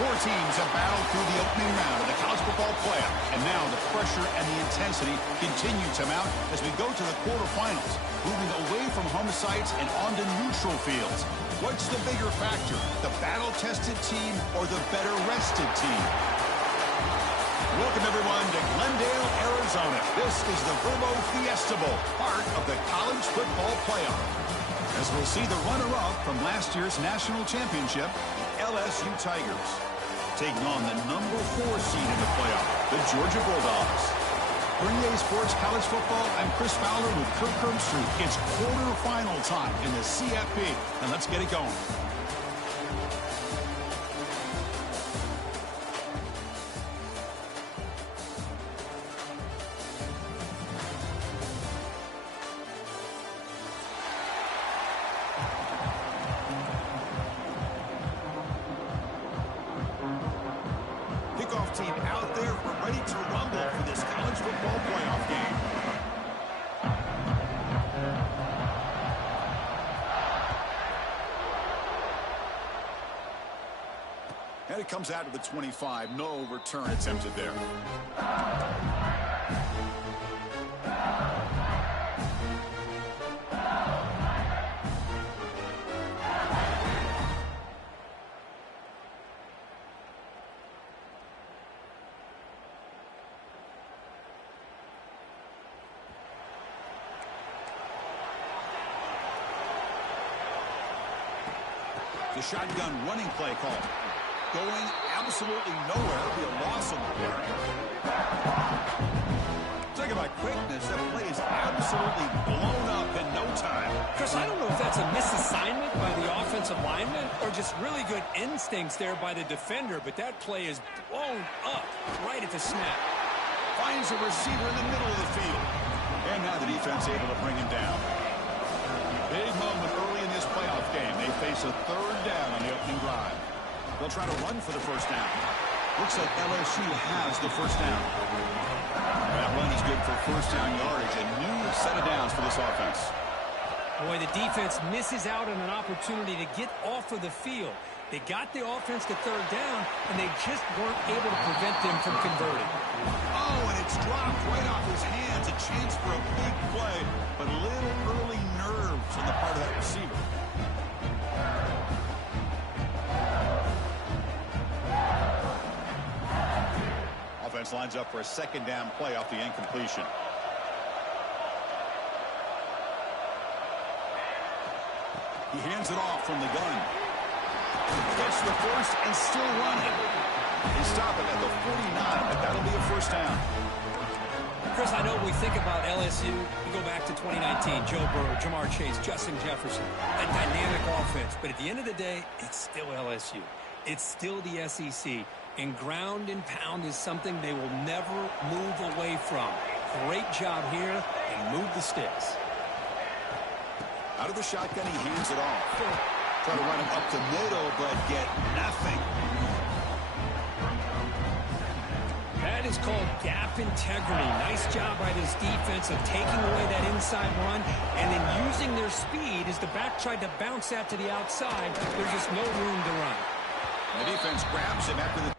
Four teams have battled through the opening round of the college football playoff, and now the pressure and the intensity continue to mount as we go to the quarterfinals, moving away from home sites and onto neutral fields. What's the bigger factor, the battle-tested team or the better-rested team? Welcome, everyone, to Glendale, Arizona. This is the Verbo Fiesta Bowl, part of the college football playoff. As we'll see the runner-up from last year's national championship, the LSU Tigers, taking on the number 4 seed in the playoff, the Georgia Bulldogs. For EA Sports College Football, I'm Chris Fowler with Kirk Herbstreit. It's quarterfinal time in the CFP, and let's get it going. Team out there, we're ready to rumble for this college football playoff game. And it comes out to the 25. No return attempted there. The shotgun running play call. Going absolutely nowhere. Be a loss on the play. Talking about quickness, that play is absolutely blown up in no time. Chris, I don't know if that's a misassignment by the offensive lineman or just really good instincts there by the defender, but that play is blown up right at the snap. Finds a receiver in the middle of the field. And now the defense able to bring him down. Big moment early in this playoff game. They face a third down on the opening drive. They'll try to run for the first down. Looks like LSU has the first down. That run is good for first down yardage. A new set of downs for this offense. Boy, the defense misses out on an opportunity to get off of the field. They got the offense to third down, and they just weren't able to prevent them from converting. Oh, and it's dropped right off his hands. A chance for a big play, but a little early nerves on the part of that receiver. Offense lines up for a second down play off the incompletion. He hands it off from the gun. Gets the first and still running. They stop it at the 49, but that'll be a first down. Chris, I know we think about LSU. We go back to 2019, Joe Burrow, Jamar Chase, Justin Jefferson, a dynamic offense. But at the end of the day, it's still LSU. It's still the SEC. And ground and pound is something they will never move away from. Great job here, and move the sticks. Out of the shotgun, he hands it off. Try to run him up the middle, but get nothing. That is called gap integrity. Nice job by this defense of taking away that inside run and then using their speed as the back tried to bounce that to the outside. There's just no room to run. And the defense grabs him after the...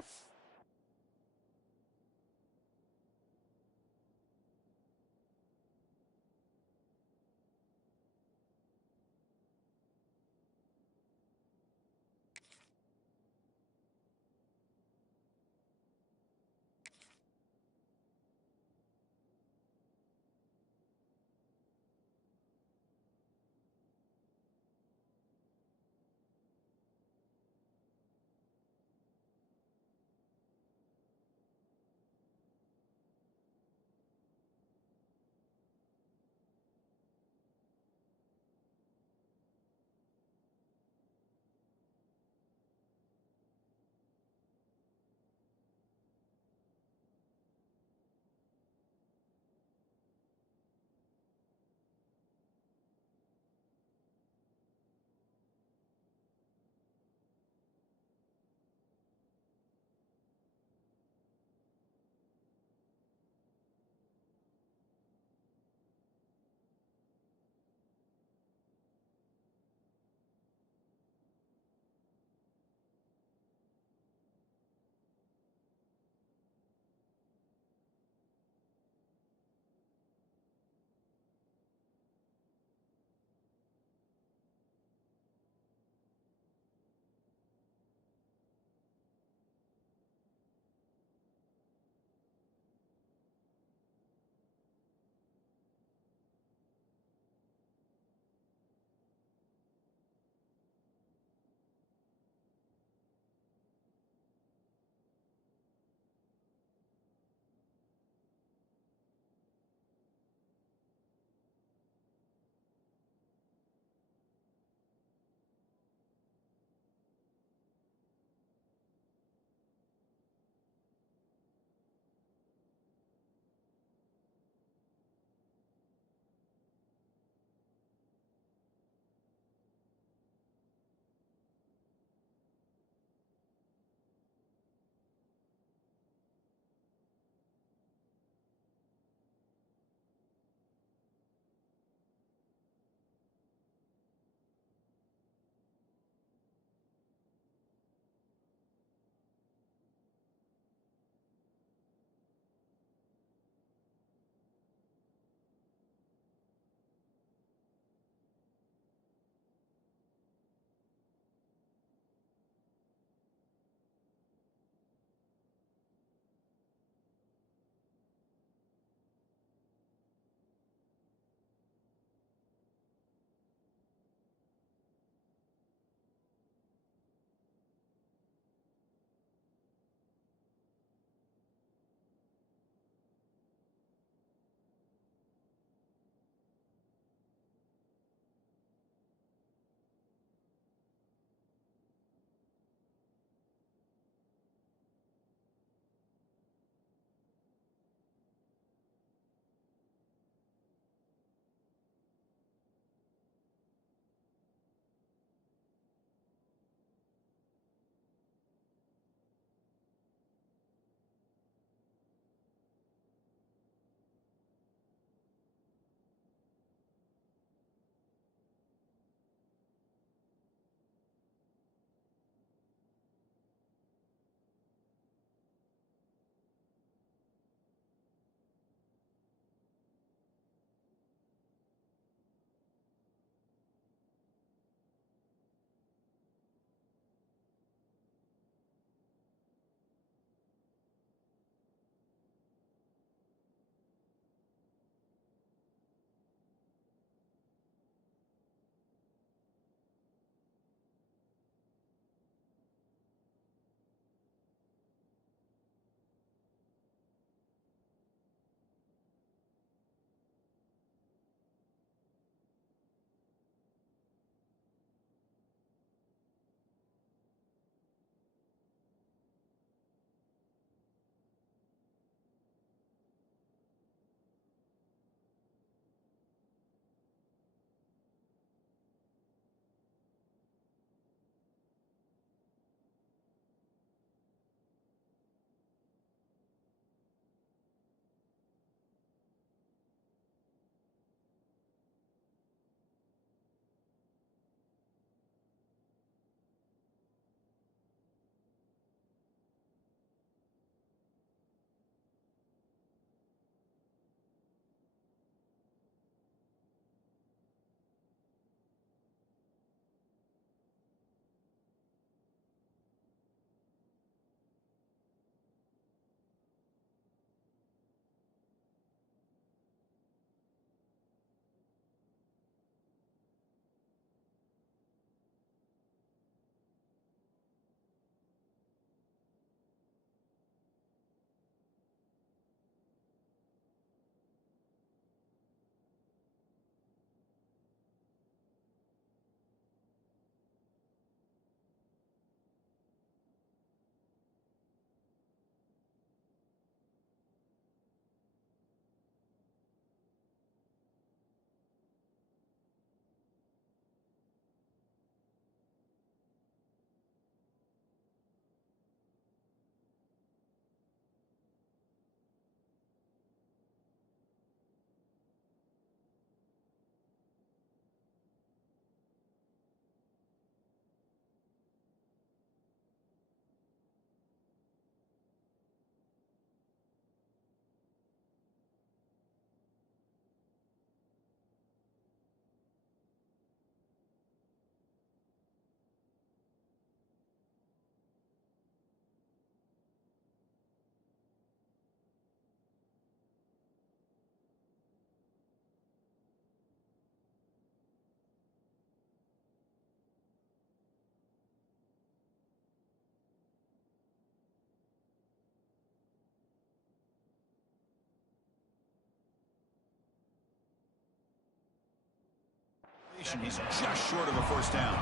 possession. He's just short of a first down.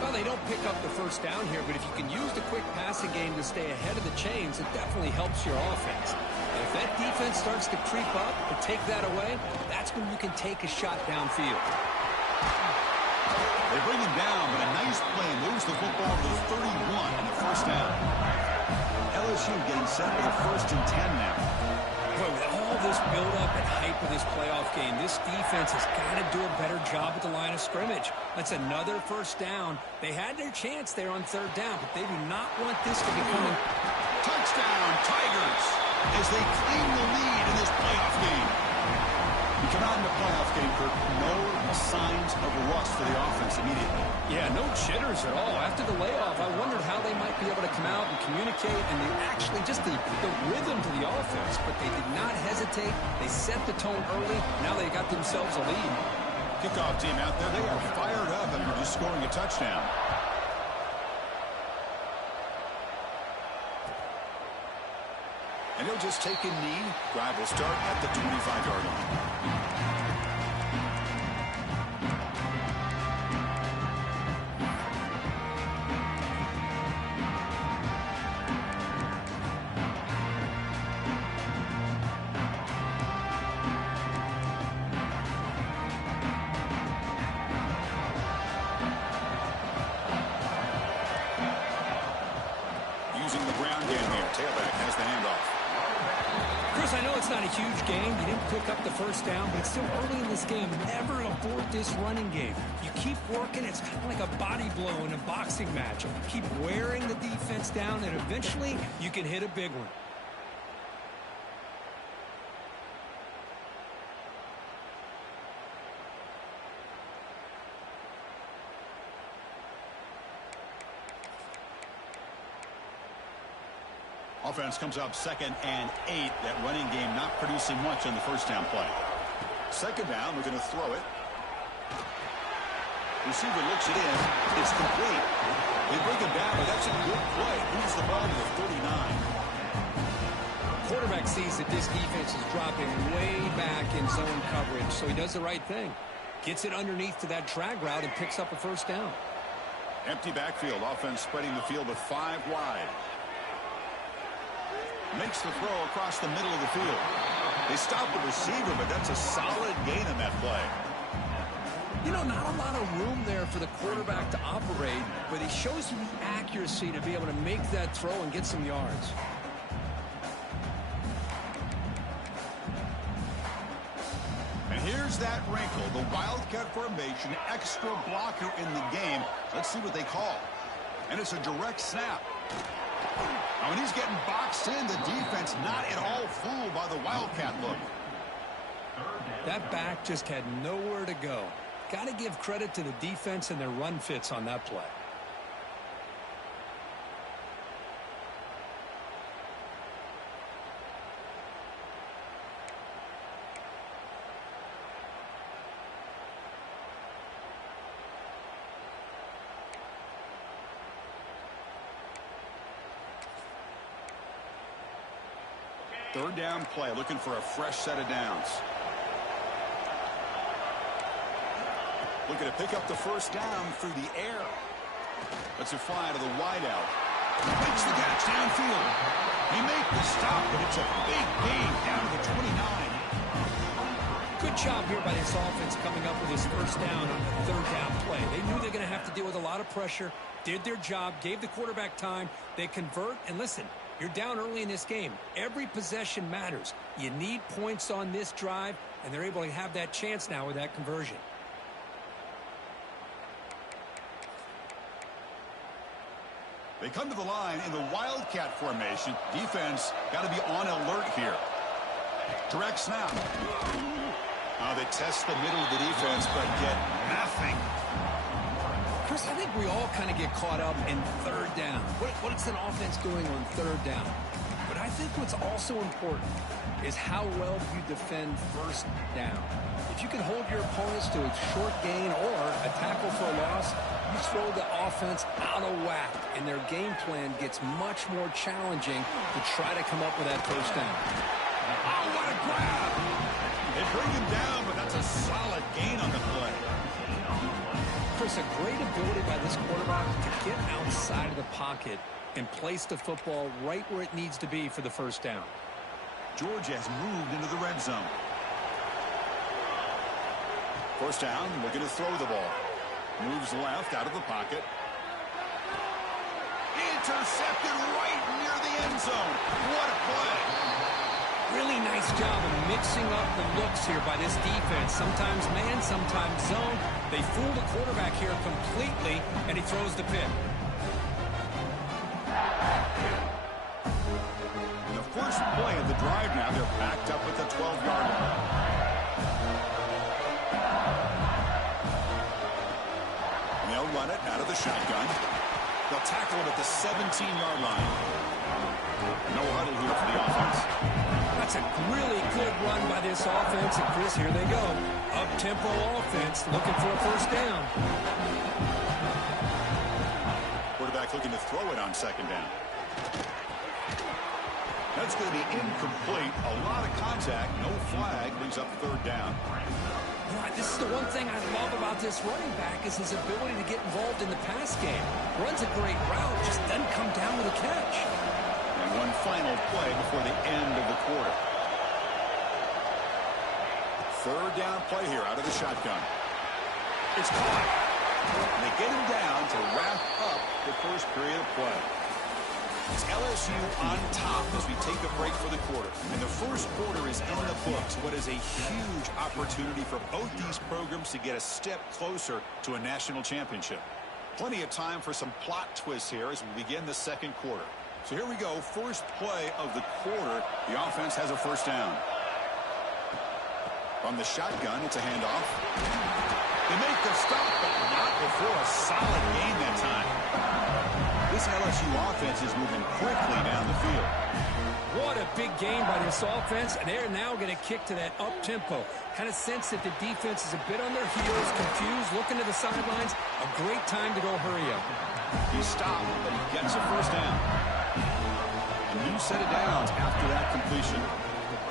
Well, they don't pick up the first down here, but if you can use the quick passing game to stay ahead of the chains, it definitely helps your offense. And if that defense starts to creep up and take that away, that's when you can take a shot downfield. They bring him down, but a nice play moves the football to the 31 and a first down. LSU getting set for the 1st and 10 now. Boy, with all this build-up and hype of this playoff game, this defense has got to do a better job at the line of scrimmage. That's another first down. They had their chance there on 3rd down, but they do not want this to become a touchdown, Tigers, as they claim the lead in this playoff game. We come out in the playoff game, Kirk, no signs of rust for the offense immediately. Yeah, no jitters at all. After the layoff, I wondered how they might be able to come out and communicate and actually just the rhythm to the offense. But they did not hesitate. They set the tone early. Now they got themselves a lead. Kickoff team out there, they are fired up after just scoring a touchdown. And he'll just take a knee. Drive will start at the 25-yard line. Using the ground game here. Tailback has the handoff. Chris, I know it's not a huge game. You didn't pick up the first down, but it's still early in this game. Never abort this running game. You keep working. It's kind of like a body blow in a boxing match. Keep wearing the defense down, and eventually you can hit a big one. Offense comes up 2nd and 8. That running game not producing much on the first down play. 2nd down, we're going to throw it. Receiver looks it in. It's complete. They bring him down, but that's a good play. Moves the ball to the 39. Quarterback sees that this defense is dropping way back in zone coverage, so he does the right thing. Gets it underneath to that drag route and picks up a first down. Empty backfield. Offense spreading the field with 5 wide. Makes the throw across the middle of the field. They stop the receiver, but that's a solid gain on that play. You know, not a lot of room there for the quarterback to operate, but he shows you the accuracy to be able to make that throw and get some yards. And here's that wrinkle, the Wildcat formation, extra blocker in the game. Let's see what they call. And it's a direct snap. Now, when he's getting boxed in, the defense not at all fooled by the Wildcat look. That back just had nowhere to go. Got to give credit to the defense and their run fits on that play. Third down play, looking for a fresh set of downs. Looking to pick up the first down through the air. Lets it fly to the wideout. Makes the catch downfield. He made the stop, but it's a big gain down to the 29. Good job here by this offense coming up with his first down on the third down play. They knew they were going to have to deal with a lot of pressure, did their job, gave the quarterback time. They convert, and listen, you're down early in this game. Every possession matters. You need points on this drive, and they're able to have that chance now with that conversion. They come to the line in the Wildcat formation. Defense got to be on alert here. Direct snap. They test the middle of the defense, but get nothing. Chris, I think we all kind of get caught up in third down. What is an offense doing on third down? But I think what's also important is how well you defend first down. If you can hold your opponents to a short gain or a tackle for a loss, you throw the offense out of whack, and their game plan gets much more challenging to try to come up with that first down. Oh, what a grab! They bring him down, but that's a solid gain on the play. Chris, a great ability by this quarterback to get outside of the pocket and place the football right where it needs to be for the first down. Georgia has moved into the red zone. First down, looking to throw the ball. Moves left out of the pocket. Intercepted right near the end zone. What a play. Really nice job of mixing up the looks here by this defense. Sometimes man, sometimes zone. They fool the quarterback here completely, and he throws the pick. In the first play of the drive now, they're backed up at the 12-yard line. And they'll run it out of the shotgun. They'll tackle it at the 17-yard line. No huddle here for the offense. That's a really good run by this offense. And Chris, here they go. Up-tempo offense looking for a first down. Quarterback looking to throw it on second down. That's going to be incomplete. A lot of contact. No flag. Brings up third down. This is the one thing I love about this running back is his ability to get involved in the pass game. Runs a great route, just doesn't come down with a catch. And one final play before the end of the quarter. Third down play here out of the shotgun. It's caught. And they get him down to wrap up the first period of play. It's LSU on top as we take a break for the quarter. And the first quarter is in the books. What is a huge opportunity for both these programs to get a step closer to a national championship. Plenty of time for some plot twists here as we begin the second quarter. So here we go. First play of the quarter. The offense has a first down. From the shotgun, it's a handoff. They make the stop, but not before a solid gain that time. This LSU offense is moving quickly down the field. What a big gain by this offense, and they're now going to kick to that up-tempo. Kind of sense that the defense is a bit on their heels, confused, looking to the sidelines. A great time to go hurry up. He stopped, but he gets a first down. A new set of downs after that completion.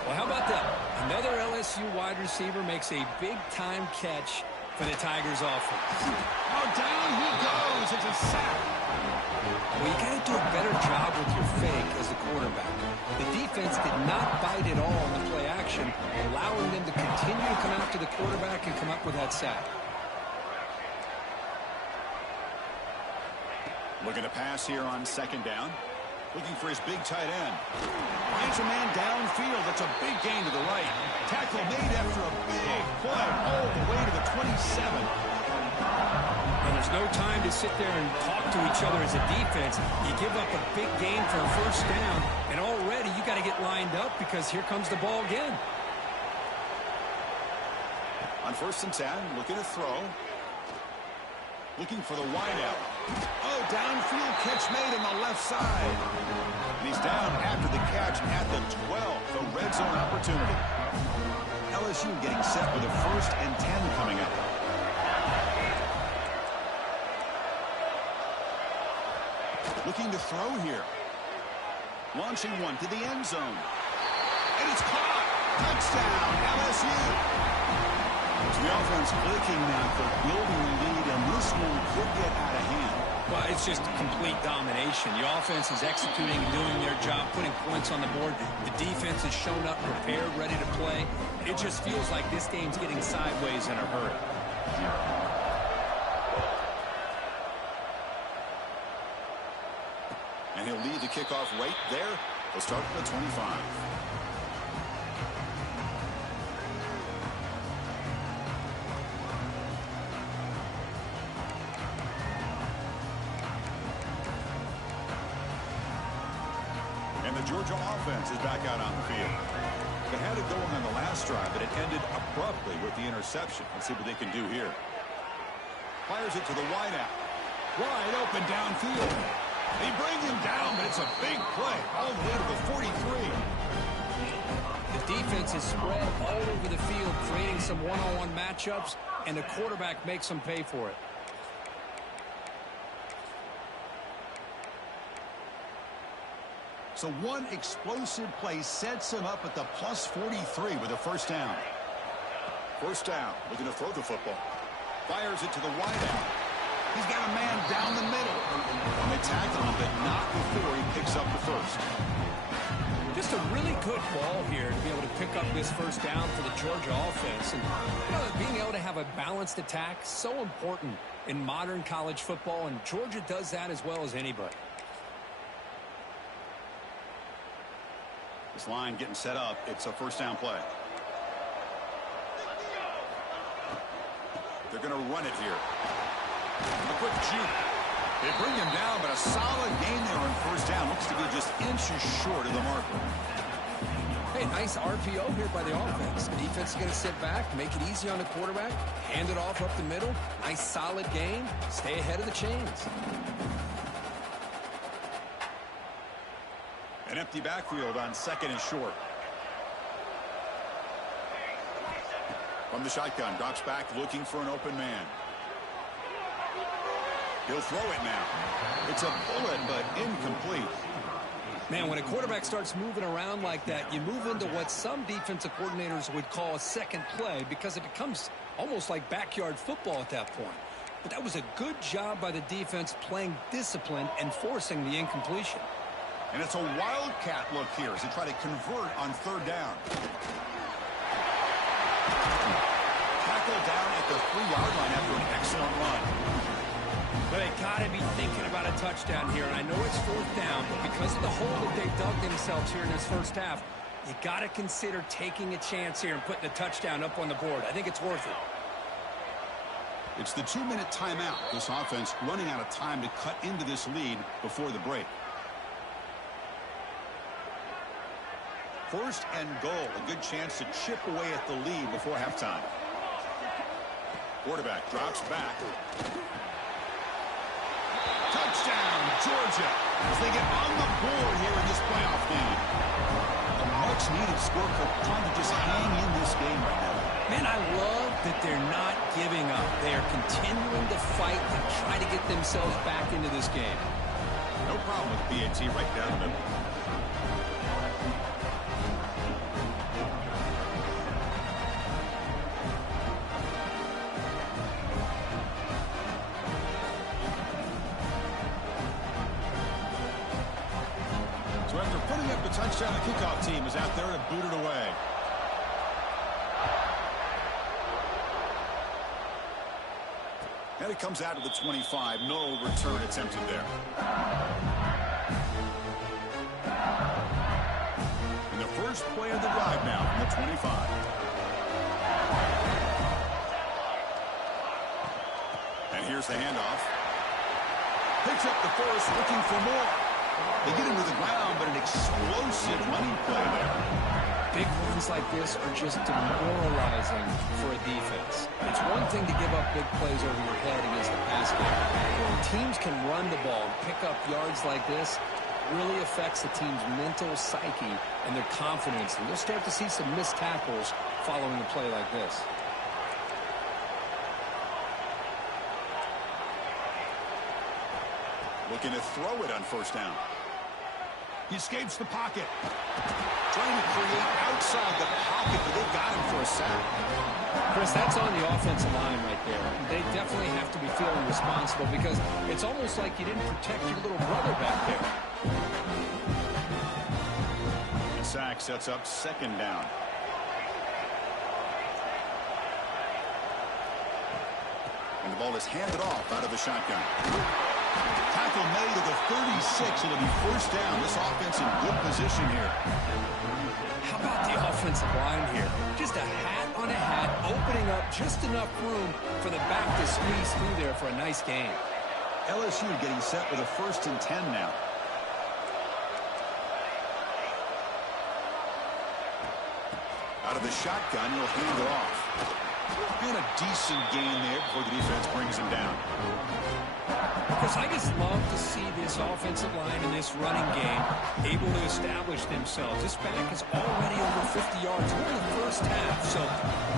Well, how about that? Another LSU wide receiver makes a big-time catch for the Tigers offense. Oh, down he goes. It's a sack. Well, you got to do a better job with your fake as a quarterback. The defense did not bite at all in the play action, allowing them to continue to come after the quarterback and come up with that sack. Looking to pass here on second down. Looking for his big tight end. Finds a man downfield. That's a big gain to the right. Tackle made after a big play all the way to the 27. And there's no time to sit there and talk to each other as a defense. You give up a big gain for a first down, and already you got to get lined up because here comes the ball again. On first and 10, looking to throw. Looking for the wideout. Oh, downfield catch made on the left side. And he's down after the catch at the 12. The red zone opportunity. LSU getting set with a first and 10 coming up. Looking to throw here. Launching one to the end zone. And it's caught. Touchdown, LSU. So the offense clicking now for building the lead, and this one could get out of hand. Well, it's just complete domination. The offense is executing and doing their job, putting points on the board. The defense has shown up prepared, ready to play. It just feels like this game's getting sideways in a hurry. And he'll lead the kickoff right there. He'll start at the 25. And the Georgia offense is back out on the field. They had it going on the last drive, but it ended abruptly with the interception. Let's see what they can do here. Fires it to the wideout. Wide open downfield. They bring him down, but it's a big play all the way to the 43. The defense is spread all over the field, creating some one-on-one matchups, and the quarterback makes them pay for it. So one explosive play sets him up at the plus 43 with a first down. First down, looking to throw the football. Fires it to the wideout. He's got a man down the middle. And they tackle him, but not before he picks up the first. Just a really good ball here to be able to pick up this first down for the Georgia offense. And being able to have a balanced attack, so important in modern college football, and Georgia does that as well as anybody. This line getting set up. It's a first down play. They're going to run it here. A quick juke. They bring him down, but a solid gain there on first down. Looks to be just inches short of the marker. Hey, nice RPO here by the offense. The defense is going to sit back, make it easy on the quarterback, hand it off up the middle. Nice solid gain. Stay ahead of the chains. An empty backfield on second and short. From the shotgun, drops back looking for an open man. He'll throw it now. It's a bullet, but incomplete. Man, when a quarterback starts moving around like that, you move into what some defensive coordinators would call a second play because it becomes almost like backyard football at that point. But that was a good job by the defense playing discipline and forcing the incompletion. And it's a wildcat look here as they try to convert on third down. Tackle down at the 3-yard line after an excellent run. But they got to be thinking about a touchdown here. And I know it's fourth down, but because of the hole that they've dug themselves here in this first half, you got to consider taking a chance here and putting a touchdown up on the board. I think it's worth it. It's the 2-minute timeout. This offense running out of time to cut into this lead before the break. First and goal. A good chance to chip away at the lead before halftime. Quarterback drops back. Touchdown, Georgia, as they get on the board here in this playoff game. A much-needed score for trying to just hang in this game right now. Man, I love that they're not giving up. They are continuing to fight and try to get themselves back into this game. No problem with BAT right down the middle. So after putting up the touchdown, the kickoff team is out there to boot it away. And it comes out of the 25. No return attempted there. And the first play of the drive now from the 25. And here's the handoff. Picks up the first, looking for more. They get him to the ground, but an explosive running play there. Big runs like this are just demoralizing for a defense. It's one thing to give up big plays over your head against the pass game. When teams can run the ball and pick up yards like this, it really affects the team's mental psyche and their confidence. And you'll start to see some missed tackles following a play like this. Looking to throw it on first down. He escapes the pocket. Trying to create outside the pocket, but they've got him for a sack. Chris, that's on the offensive line right there. They definitely have to be feeling responsible because it's almost like you didn't protect your little brother back there. The sack sets up second down. And the ball is handed off out of the shotgun. Tackle made at the 36. It'll be first down. This offense in good position here. How about the offensive line here? Just a hat on a hat, opening up just enough room for the back to squeeze through there for a nice gain. LSU getting set with a 1st and 10 now. Out of the shotgun, he'll hand it off. And a decent gain there before the defense brings him down. Because I just love to see this offensive line and this running game able to establish themselves. This back is already over 50 yards. We're in the first half, so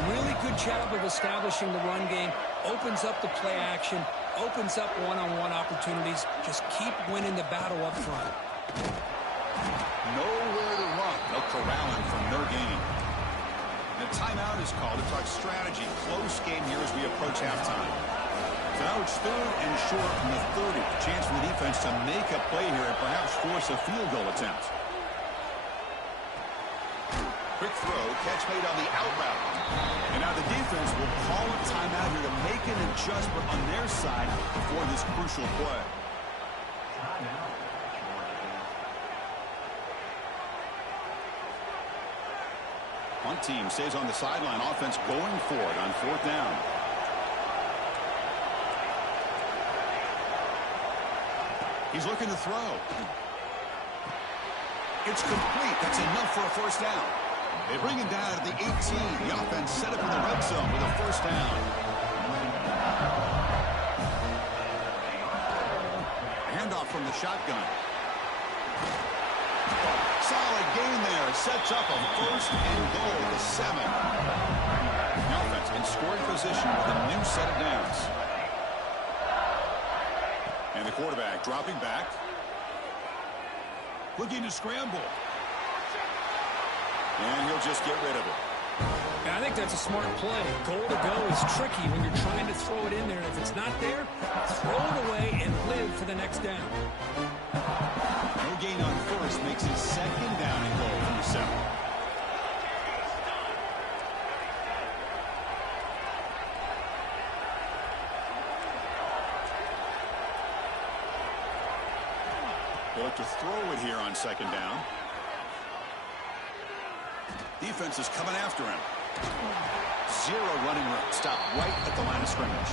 really good job of establishing the run game. Opens up the play action, opens up one-on-one opportunities. Just keep winning the battle up front. Nowhere to run. No corralling from no gain. The timeout is called to talk strategy. Close game here as we approach halftime. So now it's 3rd and short from the 30. Chance for the defense to make a play here and perhaps force a field goal attempt. Quick throw, catch made on the out route. And now the defense will call a timeout here to make an adjustment on their side before this crucial play. One team stays on the sideline. Offense going for it on 4th down. He's looking to throw. It's complete. That's enough for a 1st down. They bring him down at the 18. The offense set up in the red zone with a 1st down. Handoff from the shotgun. Solid gain there. Sets up a 1st and goal to 7. The offense in scoring position with a new set of downs. And the quarterback dropping back. Looking to scramble. And he'll just get rid of it. Yeah, I think that's a smart play. Goal to go is tricky when you're trying to throw it in there. And if it's not there, throw it away and live for the next down. No gain on 1st makes it 2nd down and goal from the 7. They look to throw it here on 2nd down. Defense is coming after him. 0 running room. Stop right at the line of scrimmage.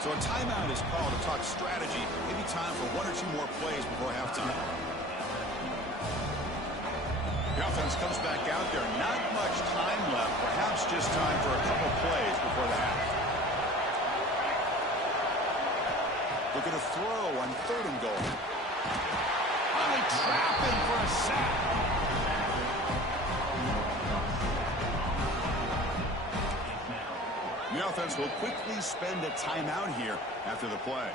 So a timeout is called to talk strategy. Maybe time for 1 or 2 more plays before halftime. The offense comes back out there. Not much time left. Perhaps just time for a couple plays before the half. Looking to throw on 3rd and goal. Finally trapping for a sack. The offense will quickly spend a timeout here after the play.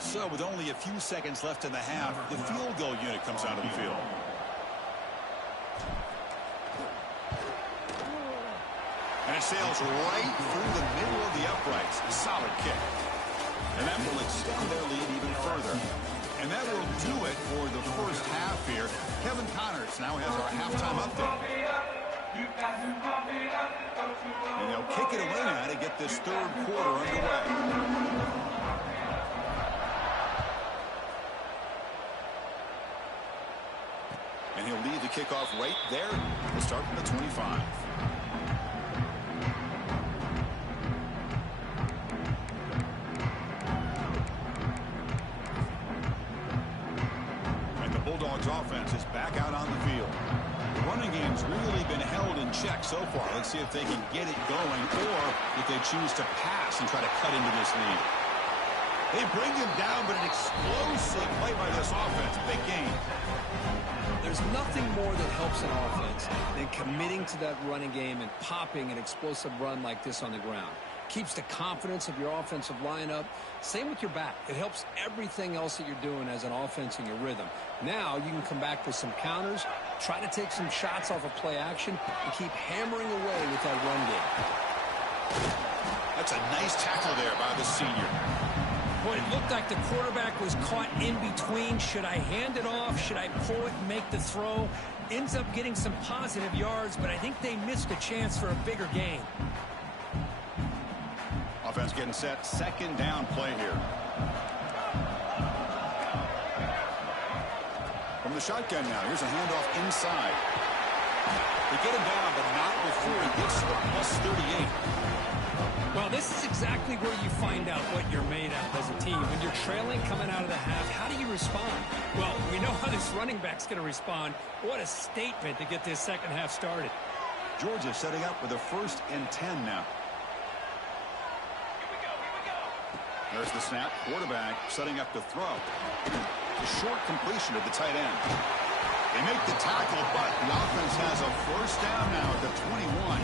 So with only a few seconds left in the half, the field goal unit comes out of the field. And it sails right through the middle of the uprights. A solid kick. And that will extend their lead even further. And that will do it for the 1st half here. Kevin Connors now has our halftime update. And they'll kick it away now to get this 3rd quarter underway. And he'll lead the kickoff right there. We'll start from the 25. And the Bulldogs offense is back out on the field. The running game's really been held in check so far. Let's see if they can get it going or if they choose to pass and try to cut into this lead. They bring him down, but an explosive play by this offense. Big game. There's nothing more that helps an offense than committing to that running game and popping an explosive run like this on the ground. Keeps the confidence of your offensive lineup. Same with your back. It helps everything else that you're doing as an offense in your rhythm. Now you can come back with some counters, try to take some shots off of play action, and keep hammering away with that run game. That's a nice tackle there by the senior. Boy, it looked like the quarterback was caught in between. Should I hand it off? Should I pull it and make the throw? Ends up getting some positive yards, but I think they missed a chance for a bigger gain. Offense getting set. 2nd down play here. From the shotgun now. Here's a handoff inside. They get him down, but not before he gets to the +38. Well, this is exactly where you find out what you're made of as a team. When you're trailing coming out of the half, how do you respond? Well, we know how this running back's going to respond. What a statement to get this 2nd half started. Georgia setting up with a 1st and 10 now. There's the snap. Quarterback setting up to throw. A short completion to the tight end. They make the tackle, but the offense has a 1st down now at the 21.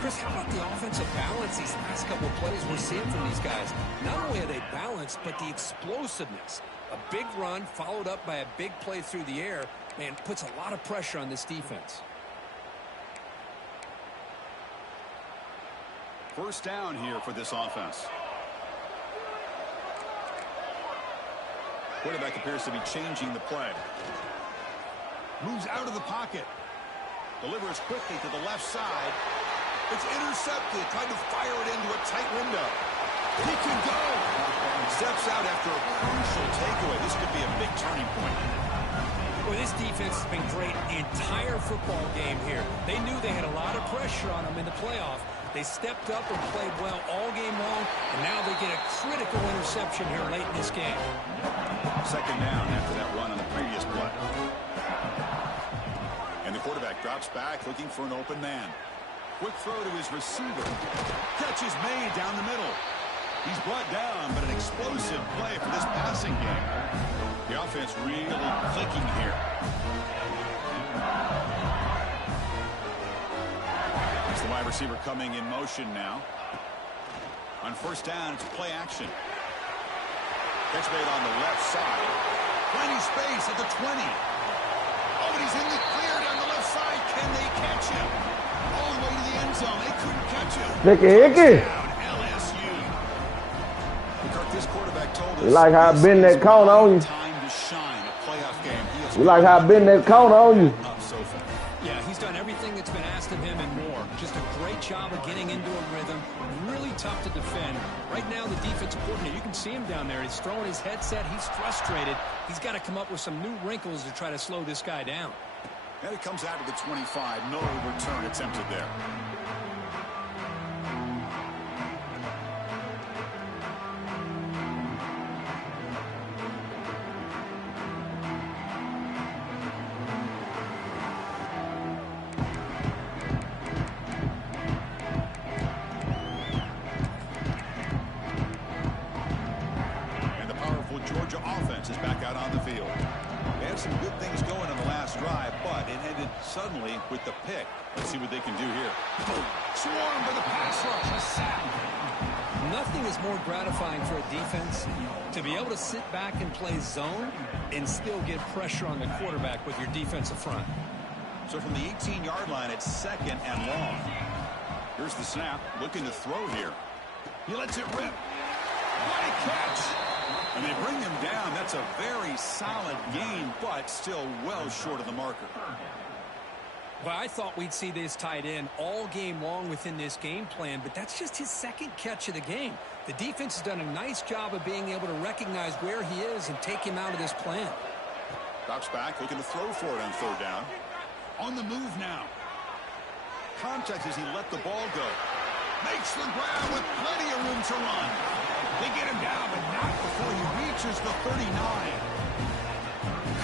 Chris, how about the offensive balance these last couple of plays we're seeing from these guys? Not only are they balanced, but the explosiveness. A big run followed up by a big play through the air, man, puts a lot of pressure on this defense. First down here for this offense. Quarterback appears to be changing the play. Moves out of the pocket. Delivers quickly to the left side. It's intercepted. Trying to fire it into a tight window. He can go. Steps out after a crucial takeaway. This could be a big turning point. Well, this defense has been great the entire football game here. They knew they had a lot of pressure on them in the playoff. They stepped up and played well all game long, and now they get a critical interception here late in this game. Second down after that run on the previous play. And the quarterback drops back looking for an open man. Quick throw to his receiver. Catch is made down the middle. He's brought down, but an explosive play for this passing game. The offense really clicking here. It's the wide receiver coming in motion now. On first down, it's play action. Catch made on the left side. Plenty space at the 20. Oh, but he's in the clear down the left side. Can they catch him? All the way to the end zone. They couldn't catch him. Hickey. LSU. This quarterback told us you like how I bend that corner on you? Time to shine. A playoff game. You like how I bend that corner on you? Yeah, he's done everything that's been asked of him and more. Just a great job of getting into a rhythm. Really tough to defend. Right now, the defensive coordinator, you can see him down there. He's throwing his headset. He's frustrated. He's got to come up with some new wrinkles to try to slow this guy down. And it comes out to the 25. No return attempted there. Georgia offense is back out on the field. They had some good things going on the last drive, but it ended suddenly with the pick. Let's see what they can do here. Swarmed by the pass rush. A sack. Nothing is more gratifying for a defense to be able to sit back and play zone and still get pressure on the quarterback with your defensive front. So from the 18-yard line, it's second and long. Here's the snap. Looking to throw here. He lets it rip. What a catch. And they bring him down. That's a very solid gain, but still well short of the marker. Well, I thought we'd see this tight end all game long within this game plan, but that's just his second catch of the game. The defense has done a nice job of being able to recognize where he is and take him out of this plan. Drops back, looking to throw for it on third down. On the move now. Contact as he let the ball go. Makes the ground with plenty of room to run. They get him down, but not before he reaches the 39.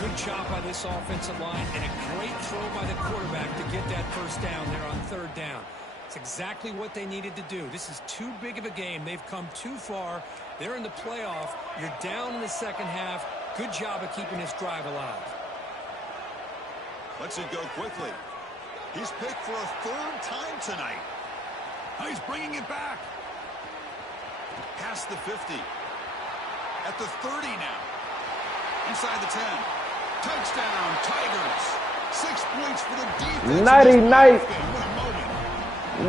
Good job by this offensive line and a great throw by the quarterback to get that first down there on third down. It's exactly what they needed to do. This is too big of a game. They've come too far. They're in the playoff. You're down in the second half. Good job of keeping this drive alive. Lets it go quickly. He's picked for a third time tonight. Now he's bringing it back. Past the 50. At the 30 now. Inside the 10. Touchdown, Tigers. 6 points for the defense. Nighty night.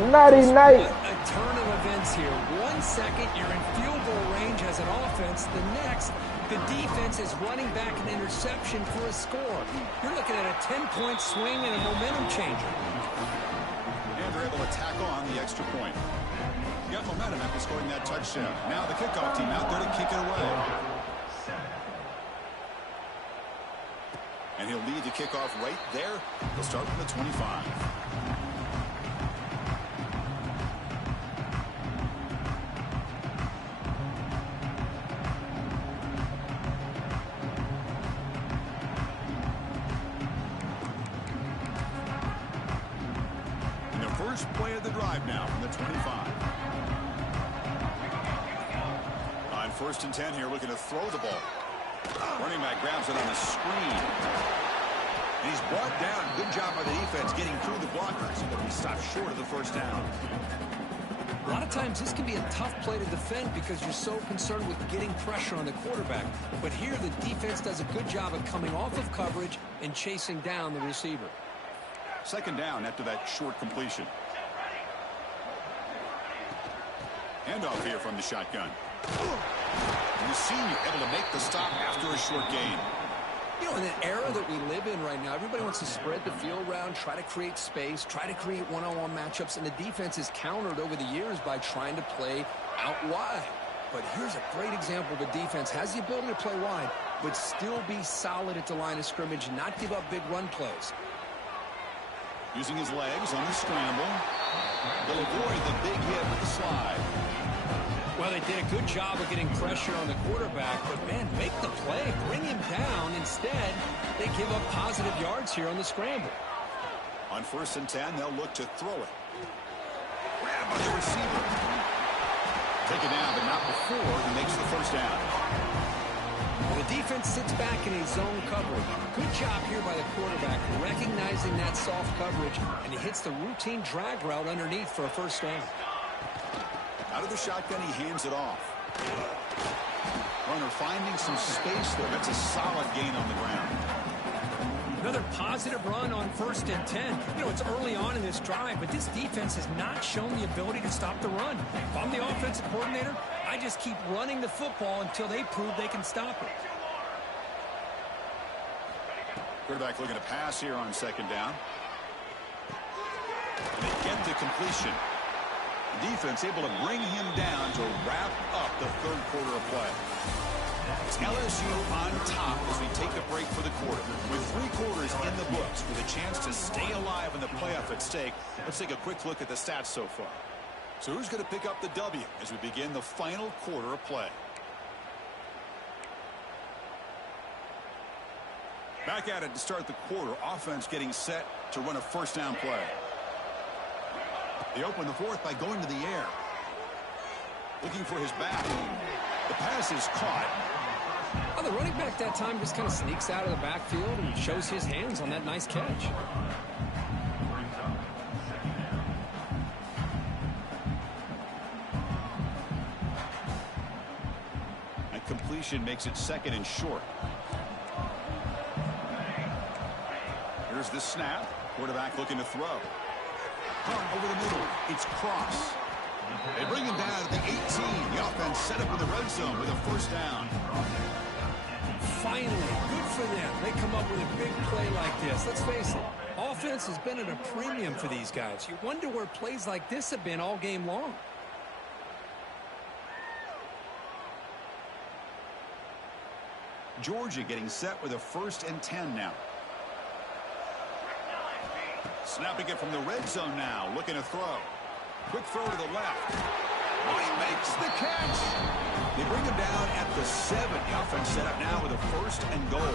Nighty night. What a turn of events here. 1 second, you're in field goal range as an offense. The next, the defense is running back an interception for a score. You're looking at a 10-point swing and a momentum changer. And they're able to tackle on the extra point. Got momentum after scoring that touchdown. Now the kickoff team out there to kick it away. And he'll lead the kickoff right there. He'll start from the 25. And the first play of the drive now from the 25. On first and 10 here, looking to throw the ball. Running back grabs it on the screen. And he's brought down. Good job by the defense getting through the blockers. But he stopped short of the first down. A lot of times this can be a tough play to defend because you're so concerned with getting pressure on the quarterback. But here the defense does a good job of coming off of coverage and chasing down the receiver. Second down after that short completion. Handoff here from the shotgun. And the senior able to make the stop after a short gain. You know, in the era that we live in right now, everybody wants to spread the field around, try to create space, try to create one-on-one matchups, and the defense is countered over the years by trying to play out wide. But here's a great example. The defense has the ability to play wide, but still be solid at the line of scrimmage, not give up big run plays. Using his legs on the scramble. They'll avoid the big hit with the slide. Well, they did a good job of getting pressure on the quarterback, but, man, make the play. Bring him down. Instead, they give up positive yards here on the scramble. On 1st and 10, they'll look to throw it. Grab by the receiver. Take it down, but not before he makes the first down. Well, the defense sits back in a zone coverage. Good job here by the quarterback, recognizing that soft coverage, and he hits the routine drag route underneath for a first down. Out of the shotgun, he hands it off. Runner finding some space there. That's a solid gain on the ground. Another positive run on 1st and 10. You know, it's early on in this drive, but this defense has not shown the ability to stop the run. If I'm the offensive coordinator, I just keep running the football until they prove they can stop it. Quarterback looking to pass here on 2nd down. And they get the completion. Defense able to bring him down to wrap up the 3rd quarter of play. It's LSU on top as we take a break for the quarter. With 3 quarters in the books with a chance to stay alive in the playoff at stake, let's take a quick look at the stats so far. So who's going to pick up the W as we begin the final quarter of play? Back at it to start the quarter. Offense getting set to run a 1st down play. They open the 4th by going to the air. Looking for his back. The pass is caught. Well, the running back that time just kind of sneaks out of the backfield and shows his hands on that nice catch. That completion makes it 2nd and short. Here's the snap. Quarterback looking to throw. Over the middle, it's Cross. They bring him down at the 18. The offense set up in the red zone with a 1st down. Finally, good for them. They come up with a big play like this. Let's face it, offense has been at a premium for these guys. You wonder where plays like this have been all game long. Georgia getting set with a 1st and 10 now. Snapping it from the red zone now, looking to throw. Quick throw to the left. Oh, he makes the catch. They bring him down at the 7. The offense set up now with a 1st and goal.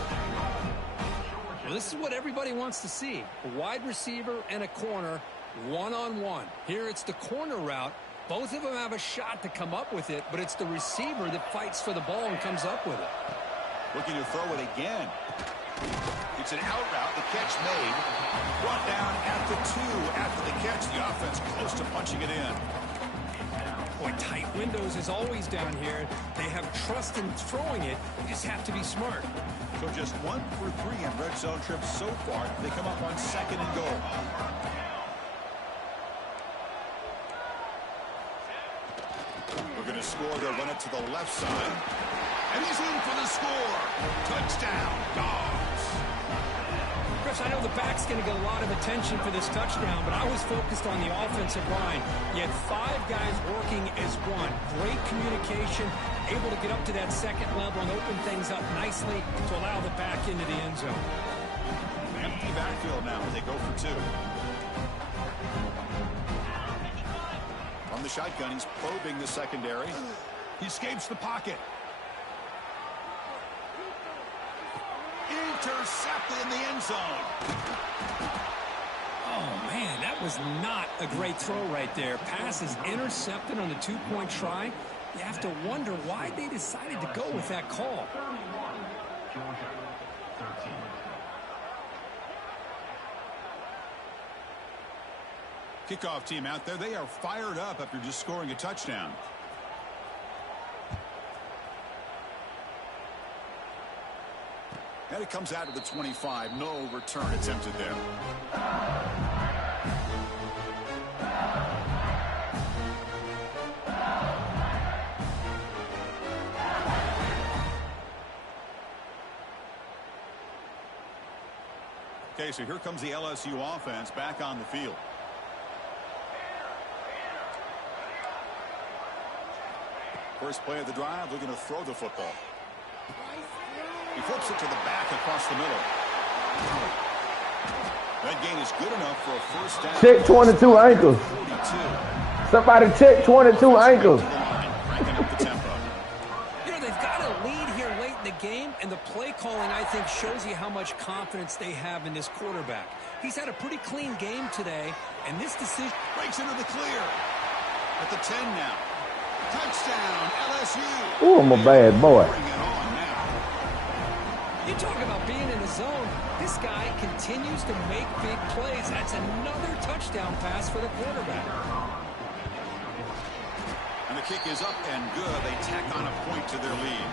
Well, this is what everybody wants to see. A wide receiver and a corner, one-on-one. Here it's the corner route. Both of them have a shot to come up with it, but it's the receiver that fights for the ball and comes up with it. Looking to throw it again. It's an out route. The catch made. Brought down at the 2 after the catch. The offense close to punching it in. Boy, tight windows is always down here. They have trust in throwing it. You just have to be smart. So just 1 for 3 on red zone trips so far. They come up on 2nd and goal. We're going to score. They'll run it to the left side. And he's in for the score. Touchdown, Dogs. Chris, I know the back's going to get a lot of attention for this touchdown, but I was focused on the offensive line. You had 5 guys working as one. Great communication, able to get up to that 2nd level and open things up nicely to allow the back into the end zone. Empty backfield now. They go for 2. On the shotgun, he's probing the secondary. He escapes the pocket. Intercepted in the end zone. Oh, man, that was not a great throw right there. Pass is intercepted on the 2-point try. You have to wonder why they decided to go with that call. Kickoff team out there. They are fired up after just scoring a touchdown. And it comes out of the 25. No return attempted there. Okay, so here comes the LSU offense back on the field. First play of the drive, looking to throw the football. He flips it to the back across the middle. That gain is good enough for a first down. Check 22 ankles. 42. Somebody check 22 ankles. Cranking up the tempo. You know, they've got a lead here late in the game, and the play calling, I think, shows you how much confidence they have in this quarterback. He's had a pretty clean game today, and this decision Breaks into the clear. At the 10 now. Touchdown, LSU. Ooh, I'm a bad boy. Bring it on now. You talk about being in the zone. This guy continues to make big plays. That's another touchdown pass for the quarterback. And the kick is up and good. They tack on a point to their lead.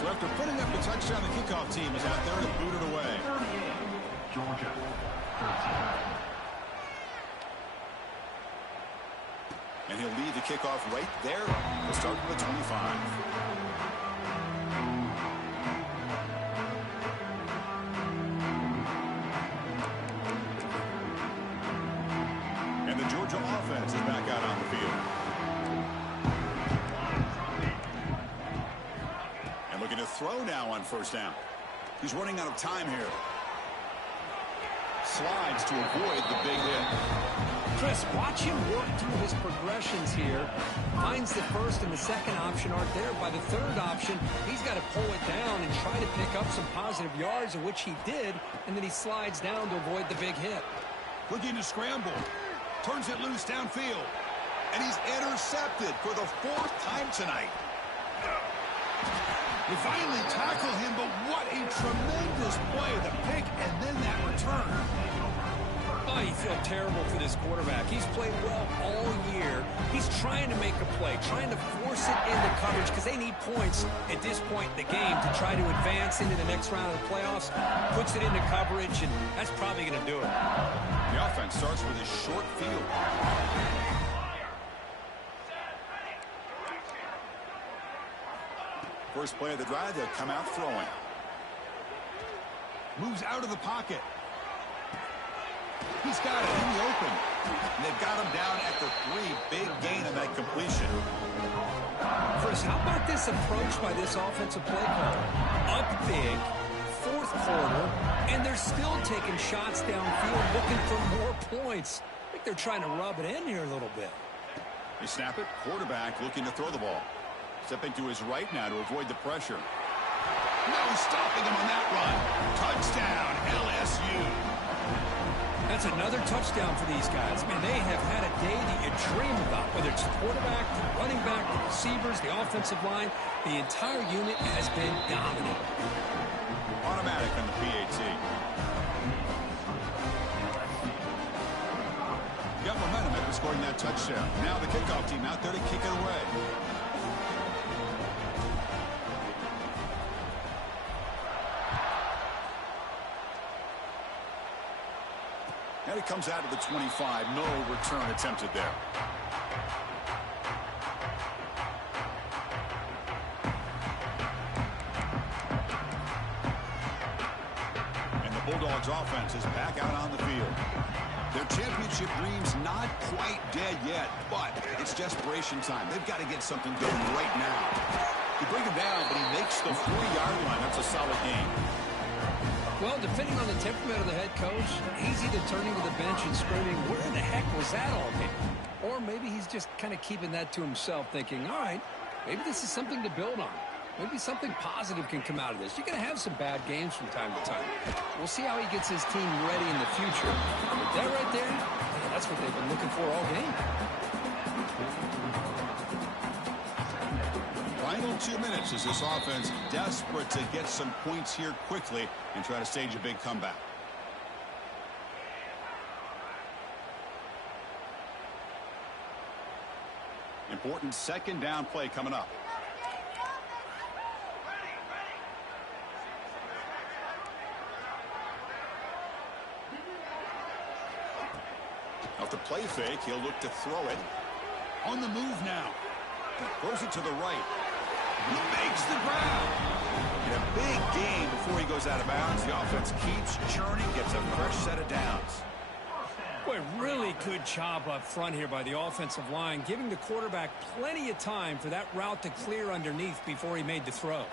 So after putting up the touchdown, the kickoff team is out there to boot it away. Georgia. And he'll lead the kickoff right there. We'll start with the 25. And the Georgia offense is back out on the field. And looking to throw now on first down. He's running out of time here. Slides to avoid the big hit. Chris, watch him work through his progressions here. Finds the first and the second option aren't there. By the third option, he's got to pull it down and try to pick up some positive yards, of which he did, and then he slides down to avoid the big hit. Looking to scramble. Turns it loose downfield. And he's intercepted for the fourth time tonight. They finally tackle him, but what a tremendous play. The pick and then that return. Oh, you feel terrible for this quarterback. He's played well all year. He's trying to make a play, trying to force it into coverage because they need points at this point in the game to try to advance into the next round of the playoffs. Puts it into coverage, and that's probably going to do it. The offense starts with a short field. First play of the drive, they'll come out throwing. Moves out of the pocket. He's got it in the open. And they've got him down at the 3. Big gain on that completion. Chris, how about this approach by this offensive play caller? Up big, fourth quarter, and they're still taking shots downfield looking for more points. I think they're trying to rub it in here a little bit. They snap it. Quarterback looking to throw the ball. Stepping to his right now to avoid the pressure. No stopping him on that run. Touchdown, LSU. That's another touchdown for these guys. Man, they have had a day that you dream about, whether it's the quarterback, the running back, the receivers, the offensive line. The entire unit has been dominant. Automatic on the PAT. Got momentum after scoring that touchdown. Now the kickoff team out there to kick it away. And it comes out of the 25. No return attempted there. And the Bulldogs offense is back out on the field. Their championship dream's not quite dead yet, but it's desperation time. They've got to get something going right now. You bring him down, but he makes the 4-yard line. That's a solid game. Well, depending on the temperament of the head coach, he's either turning to the bench and screaming, where the heck was that all game? Or maybe he's just kind of keeping that to himself, thinking, all right, maybe this is something to build on. Maybe something positive can come out of this. You're going to have some bad games from time to time. We'll see how he gets his team ready in the future. But that right there, yeah, that's what they've been looking for all game. Final 2 minutes as this offense desperate to get some points here quickly and try to stage a big comeback. Important second down play coming up. Off the play fake, he'll look to throw it. On the move now. Throws it to the right. He makes the grab. You have Big gain before he goes out of bounds. The offense keeps churning, gets a fresh set of downs. Boy, really good job up front here by the offensive line, giving the quarterback plenty of time for that route to clear underneath before he made the throw.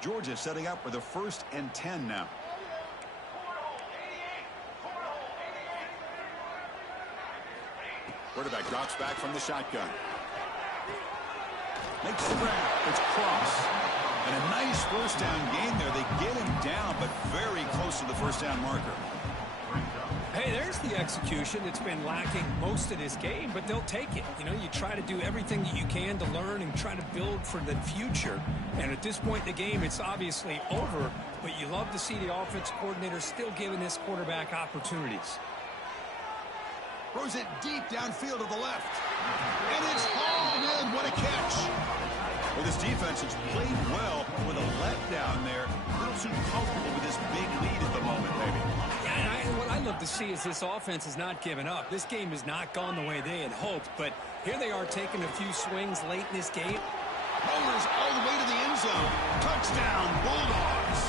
Georgia setting up for the 1st and 10 now. Quarterback drops back from the shotgun. Makes the grab. It's Cross. And a nice first down gain there. They get him down, but very close to the first down marker. Hey, there's the execution that's been lacking most of this game, but they'll take it. You know, you try to do everything that you can to learn and try to build for the future. And at this point in the game, it's obviously over, but you love to see the offense coordinator still giving this quarterback opportunities. Throws it deep downfield to the left. And it's hauled in. What a catch. Well, this defense has played well with a letdown there. A little too comfortable with this big lead at the moment, maybe. Yeah, and what I love to see is this offense has not given up. This game has not gone the way they had hoped, but here they are taking a few swings late in this game. Rollers all the way to the end zone. Touchdown, Bulldogs.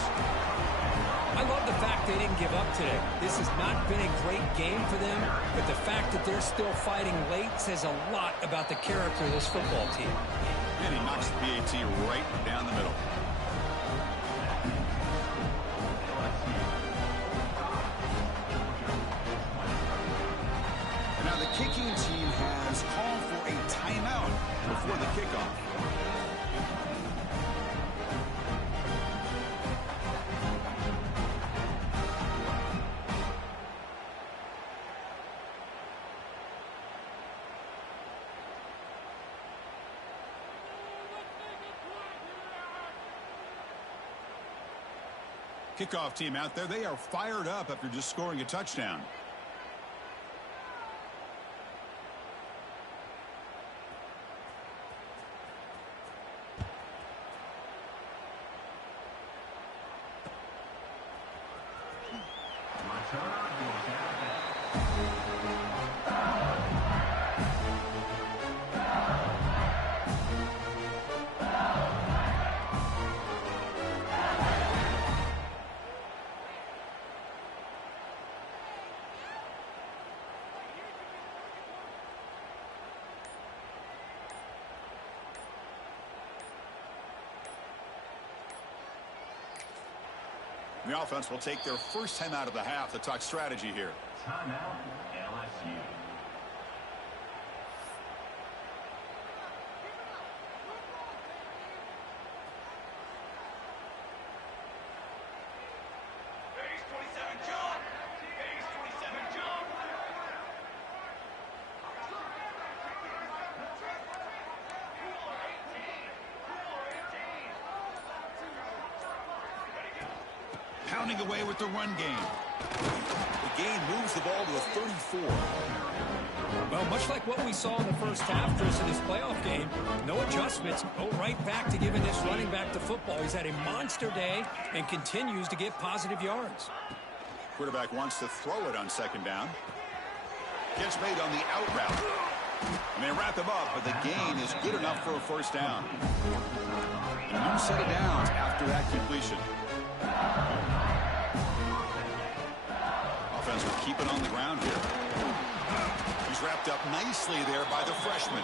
I love the fact they didn't give up today. This has not been a great game for them, but the fact that they're still fighting late says a lot about the character of this football team. And he knocks the PAT right down the middle. And now the kicking team has called for a timeout before the kickoff. Kickoff team out there. They are fired up after just scoring a touchdown. The offense will take their first time out of the half to talk strategy here. Timeout, LSU. Pounding away with the run game. The gain moves the ball to the 34. Well, much like what we saw in the first half, Chris, in this playoff game, no adjustments. Go right back to giving this running back to football. He's had a monster day and continues to get positive yards. Quarterback wants to throw it on second down. Gets made on the out route. And they wrap him up, but the gain is good enough for a first down. A new set of downs after that completion. Offense will keep it on the ground here. He's wrapped up nicely there by the freshman.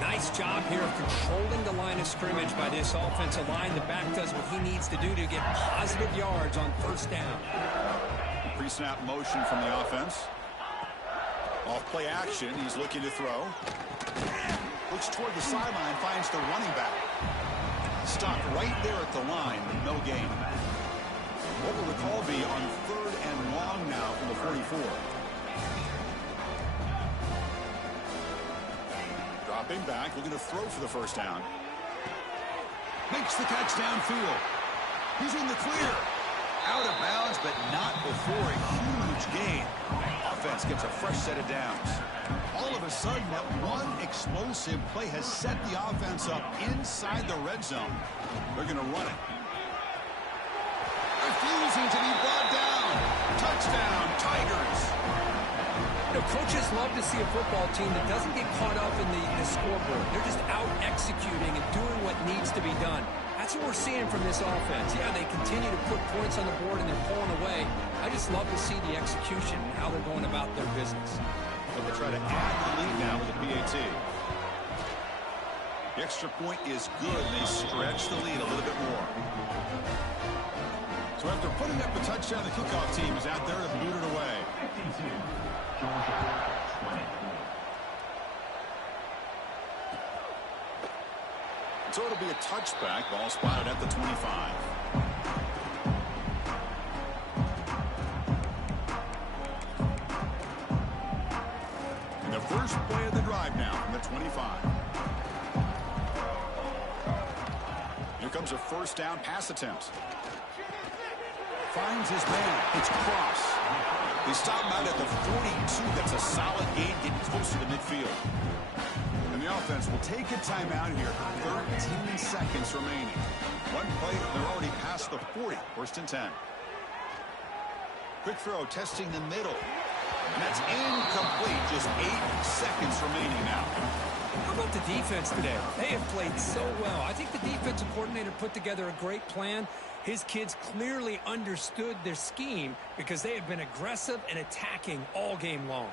Nice job here of controlling the line of scrimmage by this offensive line. The back does what he needs to do to get positive yards on first down. Pre-snap motion from the offense. Off play action, he's looking to throw. Looks toward the sideline, finds the running back. Stopped right there at the line, no gain. What will the call be on third and long now from the 44? Dropping back, looking to throw for the first down. Makes the catch downfield. He's in the clear. Out of bounds, but not before a huge gain. Offense gets a fresh set of downs. All of a sudden, that one explosive play has set the offense up inside the red zone. They're going to run it. Refusing to be brought down. Touchdown, Tigers. Coaches love to see a football team that doesn't get caught up in the scoreboard. They're just out executing and doing what needs to be done. That's what we're seeing from this offense. Yeah, they continue to put points on the board and they're pulling away. I just love to see the execution and how they're going about their business. But they'll try to add the lead now with the PAT. The extra point is good. They stretch the lead a little bit more. So after putting up a touchdown, the kickoff team is out there to boot it away. 52, Georgia 20. So it'll be a touchback. Ball spotted at the 25. And the first play of the drive now from the 25. Here comes a first down pass attempt. Finds his man. It's Cross. They stop him out at the 42. That's a solid gain, getting close to the midfield. And the offense will take a timeout here. 13 seconds remaining. One play, they're already past the 40. First and 10. Quick throw, testing the middle. And that's incomplete. Just 8 seconds remaining now. How about the defense today? They have played so well. I think the defensive coordinator put together a great plan. His kids clearly understood their scheme because they have been aggressive and attacking all game long.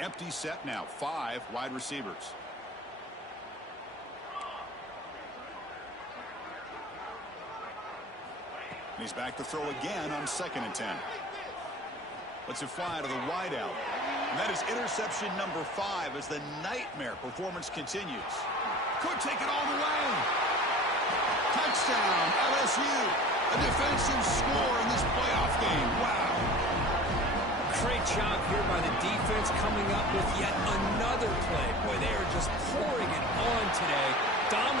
Empty set now. 5 wide receivers. And he's back to throw again on 2nd and 10. Let's it fly to the wide out. And that is interception number 5 as the nightmare performance continues. Could take it all the way. Touchdown, LSU. A defensive score in this playoff game. Wow. Great job here by the defense coming up with yet another play. Boy, they are just pouring it on today. Dominating.